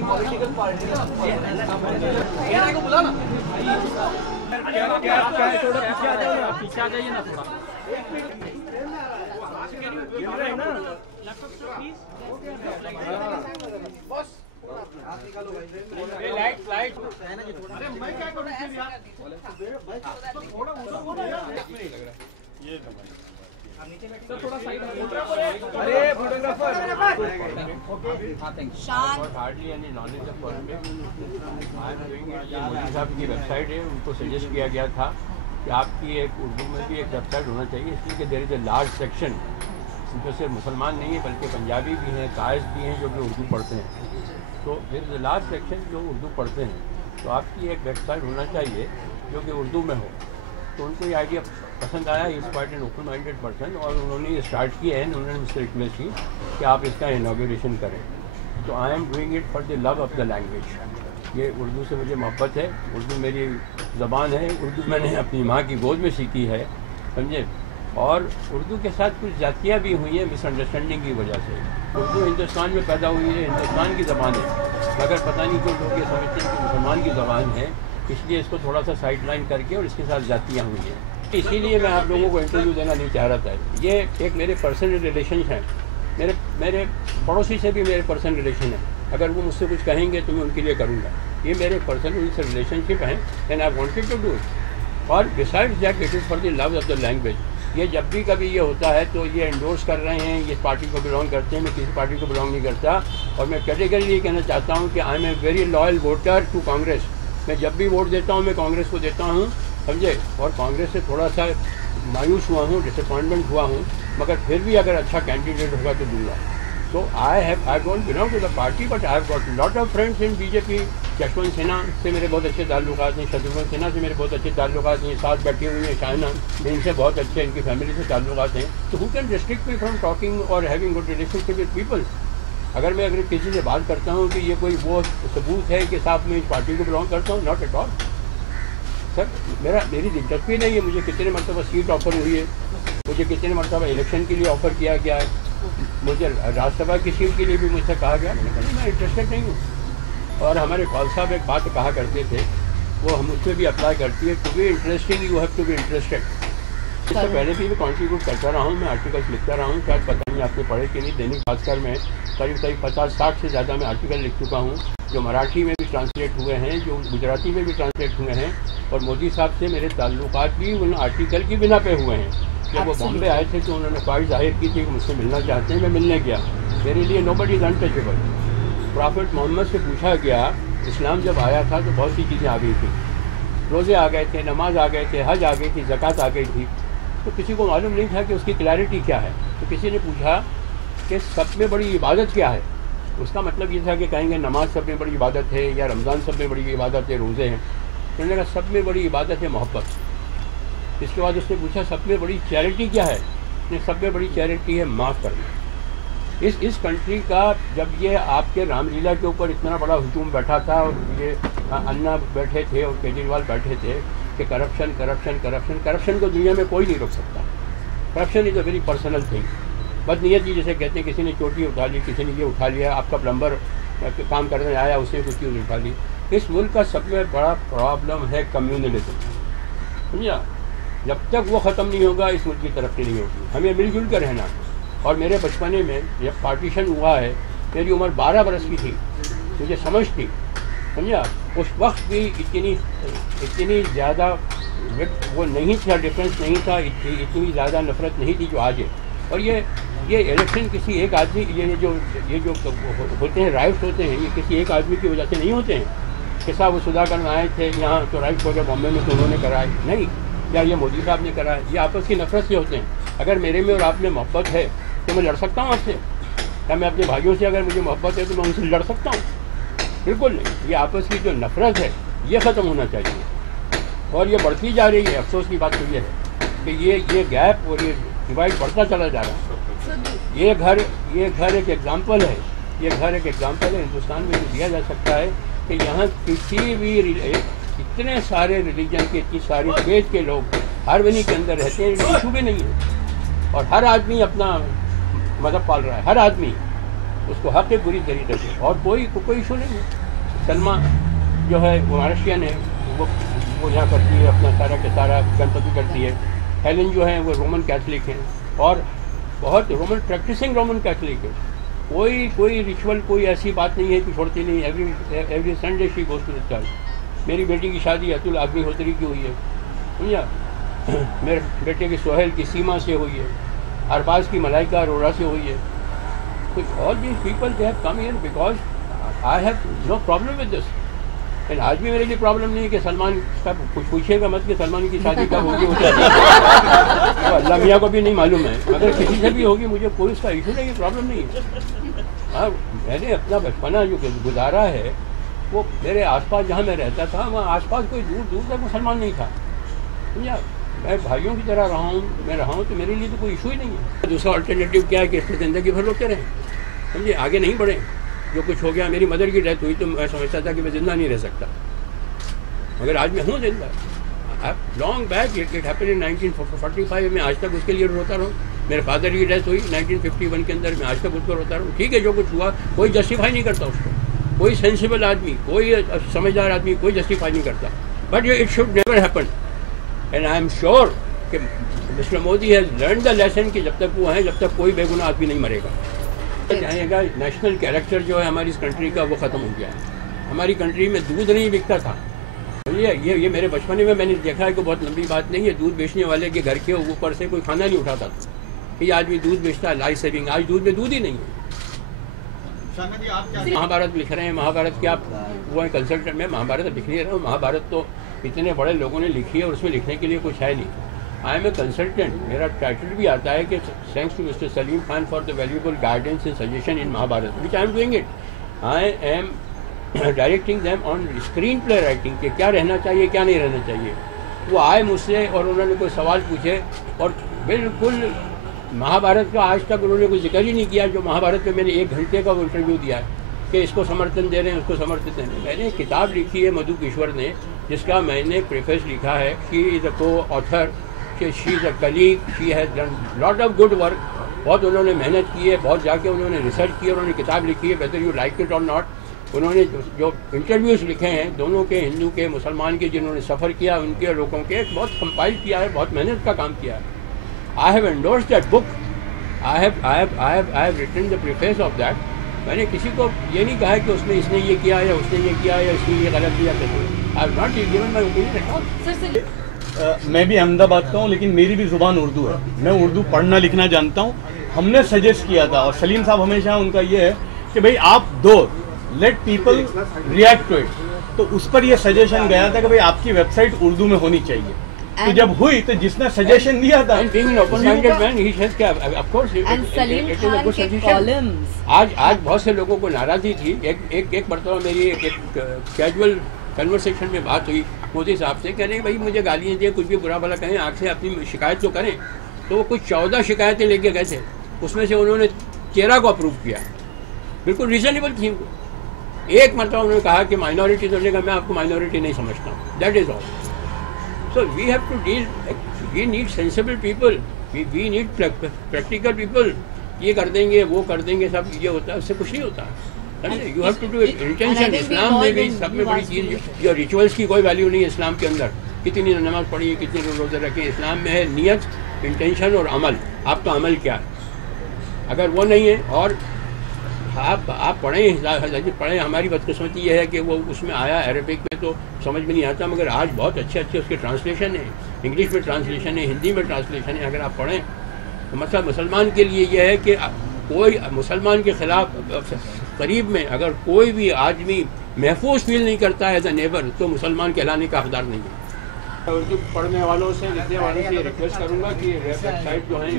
Political party को बुला ना। क्या है, थोड़ा पीछे आ जाओ ना, पीछे आ जाइए ना थोड़ा। लाइट अरे मैं क्या करूं फिर यार, थोड़ा ये तो थोड़ा साइड अरे photographer hardly any knowledge of politics. I am doing it. Modi साहब की वेबसाइट है, उनको सजेस्ट किया गया था कि आपकी एक उर्दू में भी एक वेबसाइट होना चाहिए, इसलिए कि there is a large section जो सिर्फ मुसलमान नहीं है बल्कि पंजाबी भी हैं, कायस भी हैं जो कि उर्दू पढ़ते हैं। तो there is a large section जो उर्दू पढ़ते हैं, तो आपकी एक वेबसाइट होना चाहिए जो कि उर्दू में हो। तो उनको ये आइडिया पसंद आया। इस quite an open minded person, और उन्होंने ये स्टार्ट किया है। उन्होंने मुझसे रिक्वेस्ट की कि आप इसका इनॉग्रेशन करें। तो आई am doing it for the love of the language. ये उर्दू से मुझे मोहब्बत है, उर्दू मेरी ज़बान है, उर्दू मैंने अपनी माँ की गोद में सीखी है, समझे। और उर्दू के साथ कुछ जातियाँ भी हुई हैं मिसअंडरस्टैंडिंग की वजह से। उर्दू हिंदुस्तान में पैदा हुई है, हिंदुस्तान की ज़बान है, मगर पता नहीं क्यों लोग ये समझते हैं कि मुसलमान की ज़बान है, इसलिए इसको थोड़ा सा साइड लाइन करके और इसके साथ जातियाँ हुई हैं। इसीलिए मैं आप लोगों को इंटरव्यू देना नहीं चाह रहा था। ये एक मेरे पर्सनल रिलेशन हैं, मेरे पड़ोसी से भी मेरे पर्सनल रिलेशन है। अगर वो मुझसे कुछ कहेंगे तो मैं उनके लिए करूँगा। ये मेरे पर्सनल उनसे रिलेशनशिप हैं and I wanted to do it. और besides that it is for the love of the language. ये जब भी कभी ये होता है तो ये एंडोर्स कर रहे हैं, ये पार्टी को बिलोंग करते हैं। मैं किसी पार्टी को बिलोंग नहीं करता, और मैं कैटेगरी ये कहना चाहता हूँ कि I am a very loyal voter to Congress. मैं जब भी वोट देता हूँ मैं कांग्रेस को देता हूँ, समझे। और कांग्रेस से थोड़ा सा मायूस हुआ हूँ, डिसअपॉइंटमेंट हुआ हूँ, मगर फिर भी अगर अच्छा कैंडिडेट होगा तो दूंगा। तो I don't belong to the party, but I have got lot of friends in BJP. Yashwant Sinha से मेरे बहुत अच्छे ताल्लुकात हैं, शत्रुघ्न सिन्हा से मेरे बहुत अच्छे ताल्लुकात हैं, साथ बैठी हुई हैं शाइना, इनसे बहुत अच्छे, इनकी फैमिली से ताल्लुकात हैं। तो who can restrict me from talking और having good relationship with people. अगर मैं किसी से बात करता हूँ कि ये कोई वो सबूत है कि साहब मैं इस पार्टी को बिलोंग करता हूँ, नॉट एट ऑल सर। मेरी दिलचस्पी नहीं है। मुझे कितने मरतबा सीट ऑफर हुई है, मुझे कितने मरतबा इलेक्शन के लिए ऑफर किया गया है, मुझे राज्यसभा की सीट के लिए भी मुझसे कहा गया। मैंने कहा मैं इंटरेस्टेड नहीं हूँ। और हमारे कौल साहब एक बात कहा करते थे, वो हम उसमें भी अप्लाई करती है, to be interesting you have to be interested. इससे पहले भी मैं कॉन्ट्रीब्यूट करता रहा हूँ, मैं आर्टिकल्स लिखता रहा हूँ। शायद पता नहीं आपने पढ़े कि नहीं, दैनिक भास्कर में करीब 50-60 से ज़्यादा मैं आर्टिकल लिख चुका हूँ, जो मराठी में भी ट्रांसलेट हुए हैं, जो गुजराती में भी ट्रांसलेट हुए हैं। और मोदी साहब से मेरे ताल्लुकात भी उन आर्टिकल की बिना पे हुए हैं। जब वो बॉम्बे आए थे तो उन्होंने ख्वाहिश जाहिर की थी कि मुझसे मिलना चाहते हैं, मैं मिलने गया। मेरे लिए nobody is untouchable. Prophet Muhammad से पूछा गया, इस्लाम जब आया था तो बहुत सी चीज़ें आ गई थी, रोज़े आ गए थे, नमाज आ गए थे, हज आ गई थी, ज़कात आ गई थी। तो किसी को मालूम नहीं था कि उसकी क्लैरिटी क्या है। तो किसी ने पूछा कि सब में बड़ी इबादत क्या है। उसका मतलब ये था कि कहेंगे नमाज सब में बड़ी इबादत है, या रमज़ान सब में बड़ी इबादत है, रोज़े हैं। तो उन्होंने कहा सब में बड़ी इबादत है मोहब्बत। इसके बाद उसने पूछा सब में बड़ी चैरिटी क्या है। सब में बड़ी चैरिटी है माफ़ करना। इस कंट्री का जब ये आपके रामलीला के ऊपर इतना बड़ा हुजूम बैठा था, और ये अन्ना बैठे थे और केजरीवाल बैठे थे कि करप्शन करप्शन करप्शन करप्शन को दुनिया में कोई नहीं रोक सकता। Corruption is a very personal thing. बदनीयती जैसे कहते हैं, किसी ने चोटी उठा ली, किसी ने ये उठा लिया, आपका प्लम्बर काम करने आया उसने कुछ चीज़ उठा ली। इस मुल्क का सबसे बड़ा प्रॉब्लम है कम्युनलिज्म, समझा। जब तक वो ख़त्म नहीं होगा इस मुल्क की तरक्की नहीं होगी। हमें मिलजुल कर रहना। और मेरे बचपने में जब पार्टीशन हुआ है, मेरी उम्र 12 बरस की थी, मुझे समझ थी, समझा। उस वक्त भी इतनी ज़्यादा वो नहीं था, डिफरेंस नहीं था, इतनी ज़्यादा नफरत नहीं थी जो आज है। और ये इलेक्शन किसी एक आदमी, ये जो होते हैं राइट्स होते हैं, ये किसी एक आदमी की वजह से नहीं होते हैं कि साहब वो सुधाकर आए थे यहाँ तो राइट्स हो गए बॉम्बे में तो उन्होंने कराए, नहीं, या ये मोदी साहब ने कराया। ये आपस की नफरत से होते हैं। अगर मेरे में और आप में मोहब्बत है तो मैं लड़ सकता हूँ आपसे, क्या मैं अपने भाइयों से अगर मुझे मोहब्बत है तो मैं उनसे लड़ सकता हूँ? बिल्कुल नहीं। ये आपस की जो नफरत है ये ख़त्म होना चाहिए, और ये बढ़ती जा रही है। अफसोस की बात तो ये है कि ये गैप और ये डिवाइड बढ़ता चला जा रहा है। ये घर एक एग्जाम्पल है, ये घर एक एग्जाम्पल है हिंदुस्तान में जो दिया जा सकता है कि यहाँ किसी भी इतने सारे रिलीजन के, इतनी सारी फेथ के लोग हार्मनी के अंदर रहते हैं, इशू भी नहीं है। और हर आदमी अपना मज़हब पाल रहा है, हर आदमी। उसको हक है पूरी तरीके से, और कोई इशू नहीं है। सलमा जो है वो महाराष्ट्रियन है, वो यहाँ करती है अपना सारा के सारा गणपति करती है। हेलन जो है वो रोमन कैथलिक हैं और बहुत प्रैक्टिसिंग रोमन कैथलिक है। कोई रिचुअल, कोई ऐसी बात नहीं है कि छोड़ती नहीं। Every Sunday she goes to the church. मेरी बेटी की शादी अतुल अग्निहोत्री की हुई है, समझा। मेरे बेटे की सोहेल की सीमा से हुई है, अरबाज की मलाइका अरोड़ा से हुई है। कुछ all these people they have come here because I have no problem with this. And आज भी मेरे लिए प्रॉब्लम नहीं है कि सलमान का कुछ पूछेगा मत कि सलमान की शादी कब होगी, तो अल्लाह मियाँ को भी नहीं मालूम है। अगर किसी से भी होगी मुझे कोई उसका इशू नहीं है, प्रॉब्लम नहीं है। हाँ, मैंने अपना बचपना जो गुजारा है वो मेरे आसपास जहाँ मैं रहता था वहाँ आसपास कोई दूर दूर तक मुसलमान नहीं था, समझा। मैं भाइयों की तरह रहा हूँ तो मेरे लिए तो कोई इशू ही नहीं है। दूसरा अल्टरनेटिव क्या है कि इसमें ज़िंदगी भर रोकते रहें, समझे, आगे नहीं बढ़े। जो कुछ हो गया, मेरी मदर की डेथ हुई तो मैं समझता था कि मैं ज़िंदा नहीं रह सकता, मगर आज मैं हूँ जिंदा। Long back it happened in 1945 में, आज तक उसके लिए रोता रहूँ। मेरे फादर की डेथ हुई 1951 के अंदर, मैं आज तक उसको रोता रहूँ। ठीक है, जो कुछ हुआ कोई जस्टिफाई नहीं करता उसको, कोई सेंसिबल आदमी, कोई समझदार आदमी कोई जस्टिफाई नहीं करता, but it should never happen. And I am sure कि mister Modi has learn the lesson कि जब तक वो हैं जब तक कोई बेगुनाह आदमी नहीं मरेगा। जाएगा नेशनल कैरेक्टर जो है हमारी इस कंट्री का वो ख़त्म हो गया है। हमारी कंट्री में दूध नहीं बिकता था, ये मेरे बचपन में मैंने देखा है कि बहुत लंबी बात नहीं है। दूध बेचने वाले के घर के ऊपर से कोई खाना नहीं उठाता था कि आज भी दूध बेचता है, लाइफ सेविंग। आज दूध में दूध ही नहीं है। महाभारत लिख रहे हैं, महाभारत क्या वो है कंसल्टेंट में महाभारत लिख नहीं रहा हूँ। महाभारत तो इतने बड़े लोगों ने लिखी है और उसमें लिखने के लिए कुछ है नहीं। आई एम ए कंसल्टेंट, मेरा टाइटल भी आता है कि thanks to mister Salim Khan for the valuable guidance and suggestion in Mahabharat, which I am doing it. I am directing them on screen play writing कि क्या रहना चाहिए क्या नहीं रहना चाहिए। वो आए मुझसे और उन्होंने कोई सवाल पूछे और बिल्कुल महाभारत का आज तक उन्होंने कोई जिक्र ही नहीं किया। जो महाभारत में मैंने 1 घंटे का वो इंटरव्यू दिया है कि इसको समर्थन दे रहे हैं, उसको समर्थन दे रहे हैं। मैंने एक किताब लिखी है मधु किश्वर ने, जिसका मैंने प्रेफेस लिखा है। शी इज़ अ को author, she is a colleague, she has done lot of good work. बहुत उन्होंने मेहनत की है, बहुत जाके उन्होंने रिसर्च की है, उन्होंने किताब लिखी है वेदर यू लाइक इट और नॉट। उन्होंने जो इंटरव्यूज़ लिखे हैं दोनों के, हिंदू के मुसलमान के, जिन्होंने सफ़र किया उनके लोगों के, बहुत कंपाइल किया है, बहुत मेहनत का काम किया है। I have endorsed that book, I have written the preface of that. मैंने किसी को ये नहीं कहा है कि इसने ये किया या उसने ये किया या इसने ये गलत किया। I have not given my opinion at all. मैं भी अहमदाबाद का हूँ, लेकिन मेरी भी ज़ुबान उर्दू है। मैं उर्दू पढ़ना लिखना जानता हूँ। हमने सजेस्ट किया था, और सलीम साहब हमेशा उनका ये है कि भाई आप दो, let people react to it. तो उस पर यह सजेशन गया था कि भाई आपकी वेबसाइट उर्दू में होनी चाहिए। तो जब हुई तो जिसने सजेशन दिया था, आज बहुत से लोगों को नाराज़गी थी। एक मरतबा मेरी एक कैजुअल कन्वर्सेशन में बात हुई मोदी साहब से, कह रहे भाई मुझे गालियाँ दिए, कुछ भी बुरा भला कहें, आपसे अपनी शिकायत तो करें। तो वो कुछ 14 शिकायतें लेके गए थे, उसमें से उन्होंने 13 को अप्रूव किया, बिल्कुल रीजनेबल थी। एक मरतबा उन्होंने कहा कि माइनॉरिटी, तो उन्होंने कहा मैं आपको माइनॉरिटी नहीं समझता हूँ। That is all. So we have to deal, we need sensible people, we need practical people. ये कर देंगे वो कर देंगे सब ये होता है, उससे कुछ नहीं होता। You have to do it intention। इस्लाम में भी सब में बड़ी चीज़ जो रिचुअल्स की कोई वैल्यू नहीं है इस्लाम के अंदर। कितनी नमाज पढ़ी, कितने रोज़े रखें, इस्लाम में है नियत, इंटेंशन और अमल। आपका अमल क्या है? अगर वो नहीं है और आप पढ़ें। हमारी बदकिस्मती ये है कि वो उसमें आया अरबिक में तो समझ में नहीं आता, मगर आज बहुत अच्छे उसके ट्रांसलेशन है, इंग्लिश में ट्रांसलेशन है, हिंदी में ट्रांसलेशन है। अगर आप पढ़ें तो मतलब मुसलमान के लिए यह है कि कोई मुसलमान के ख़िलाफ़ करीब में अगर कोई भी आदमी महफूज फील नहीं करता है एज अ नेबर, तो मुसलमान कहलाने का हकदार नहीं है। उर्दू पढ़ने वालों से, लिखने वालों से रिक्वेस्ट करूंगा कि वेबसाइट जो है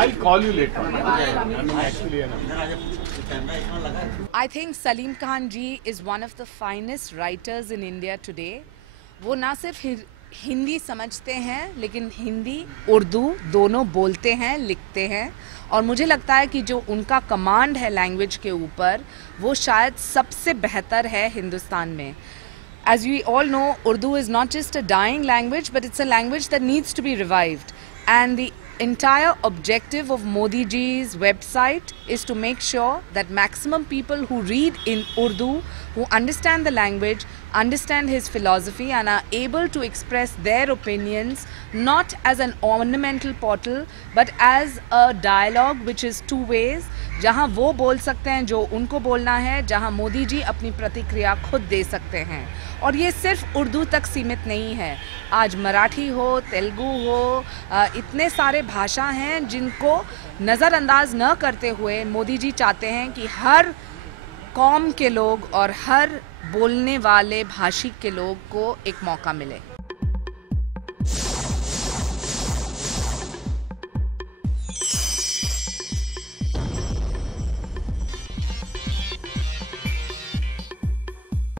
I'll call you later. Actually, I think Salim Khan ji is one of the finest writers in India today. वो ना सिर्फ हिंदी समझते हैं, लेकिन हिंदी उर्दू दोनों बोलते हैं, लिखते हैं, और मुझे लगता है कि जो उनका कमांड है लैंग्वेज के ऊपर वो शायद सबसे बेहतर है हिंदुस्तान में. As we all know, Urdu is not just a dying language, but it's a language that needs to be revived. And the entire objective of Modi ji's website is to make sure that maximum people who read in Urdu, who understand the language, understand his philosophy and are able to express their opinions not as an ornamental portal but as a dialogue which is two ways, जहाँ वो बोल सकते हैं जो उनको बोलना है, जहाँ मोदी जी अपनी प्रतिक्रिया खुद दे सकते हैं. और ये सिर्फ उर्दू तक सीमित नहीं है. आज मराठी हो, तेलुगु हो, इतने सारे भाषा हैं जिनको नज़रअंदाज न करते हुए मोदी जी चाहते हैं कि हर कौम के लोग और हर बोलने वाले भाषी के लोग को एक मौका मिले.